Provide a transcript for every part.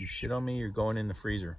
You shit on me, you're going in the freezer.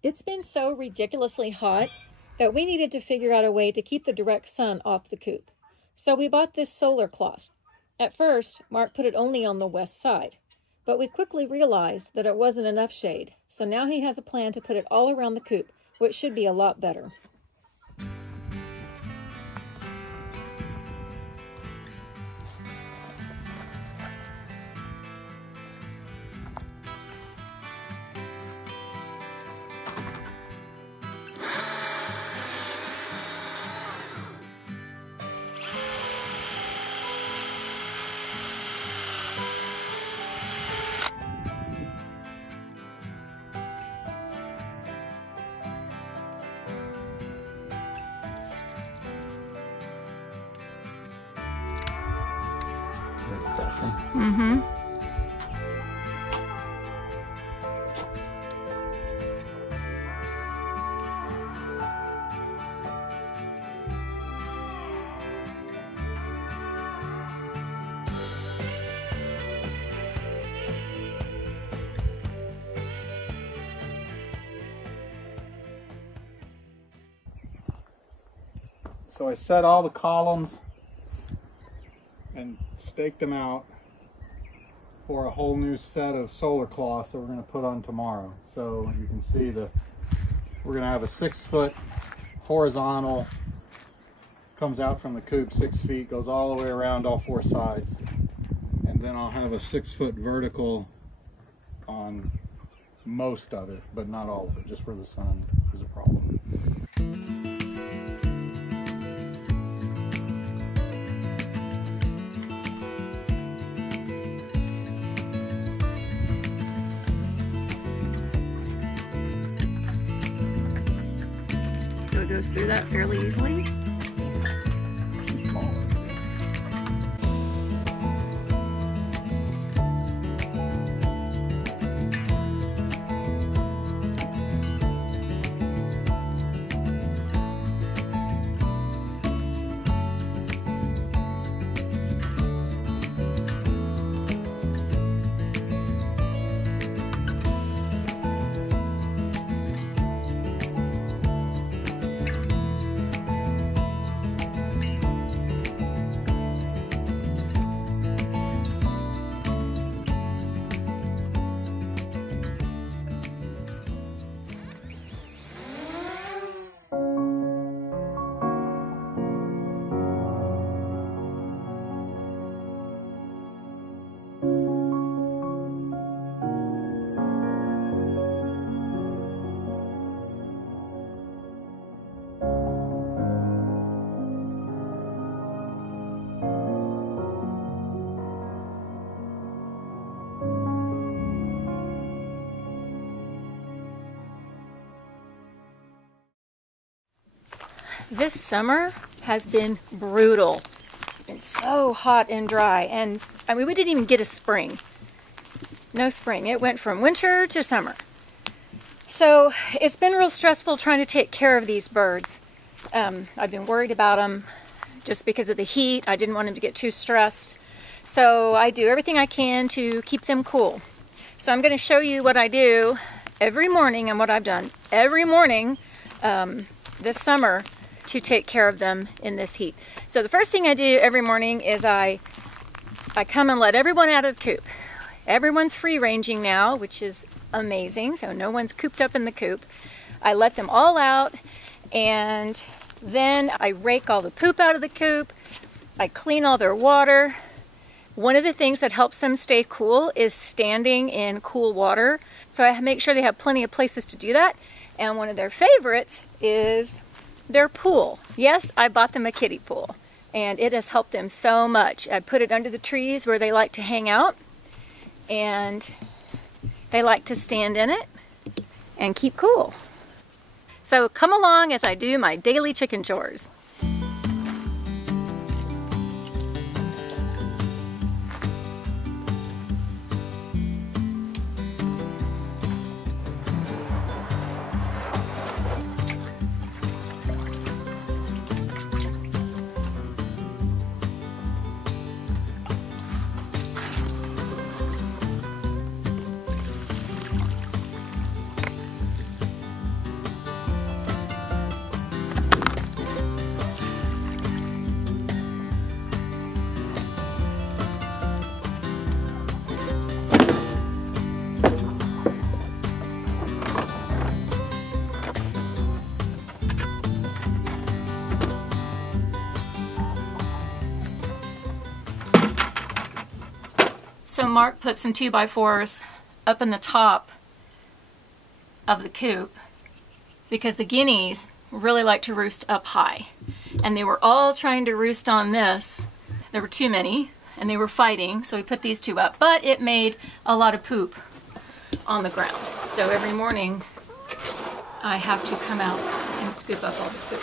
It's been so ridiculously hot that we needed to figure out a way to keep the direct sun off the coop. So we bought this solar cloth. At first, Mark put it only on the west side, but we quickly realized that it wasn't enough shade. So now he has a plan to put it all around the coop, which should be a lot better. Mm-hmm. So I set all the columns and staked them out for a whole new set of solar cloths that we're going to put on tomorrow. So you can see we're going to have a 6-foot horizontal, comes out from the coop 6 feet, goes all the way around all 4 sides. And then I'll have a 6-foot vertical on most of it, but not all of it, just where the sun is a problem. So it goes through that fairly easily. Small. This summer has been brutal. It's been so hot and dry, and I mean, we didn't even get a spring. No spring. It went from winter to summer. So it's been real stressful trying to take care of these birds. I've been worried about them just because of the heat. I didn't want them to get too stressed. So I do everything I can to keep them cool. So I'm going to show you what I do every morning, and what I've done every morning this summer to take care of them in this heat. So the first thing I do every morning is I come and let everyone out of the coop. Everyone's free ranging now, which is amazing. So no one's cooped up in the coop. I let them all out, and then I rake all the poop out of the coop. I clean all their water. One of the things that helps them stay cool is standing in cool water. So I make sure they have plenty of places to do that. And one of their favorites is their pool. Yes, I bought them a kiddie pool, and it has helped them so much. I put it under the trees where they like to hang out, and they like to stand in it and keep cool. So come along as I do my daily chicken chores. So Mark put some 2x4s up in the top of the coop because the guineas really like to roost up high. And they were all trying to roost on this. There were too many, and they were fighting, so we put these two up. But it made a lot of poop on the ground. So every morning I have to come out and scoop up all the poop.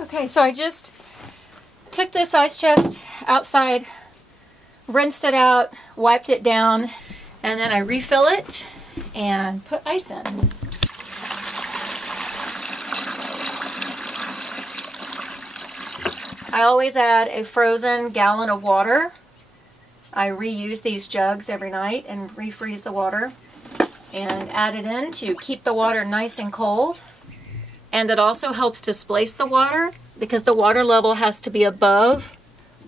Okay, so I just took this ice chest outside, rinsed it out, wiped it down, and then I refill it and put ice in. I always add a frozen gallon of water. I reuse these jugs every night and refreeze the water and add it in to keep the water nice and cold. And it also helps displace the water because the water level has to be above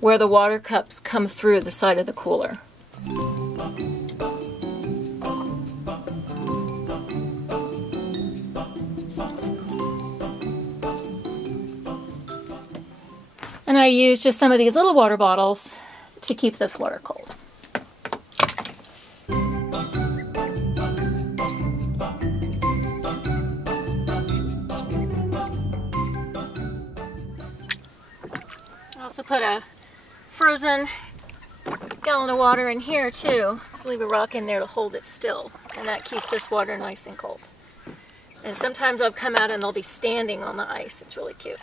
where the water cups come through the side of the cooler. And I use just some of these little water bottles to keep this water cold. I also put a frozen gallon of water in here too. Just leave a rock in there to hold it still, and that keeps this water nice and cold. And sometimes I'll come out and they'll be standing on the ice. It's really cute.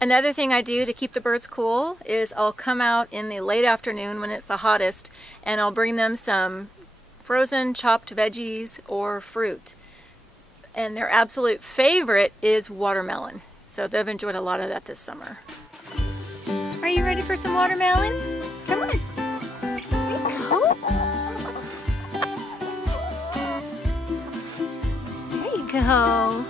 Another thing I do to keep the birds cool is I'll come out in the late afternoon when it's the hottest and I'll bring them some frozen chopped veggies or fruit. And their absolute favorite is watermelon. So they've enjoyed a lot of that this summer. Are you ready for some watermelon? Come on. There you go.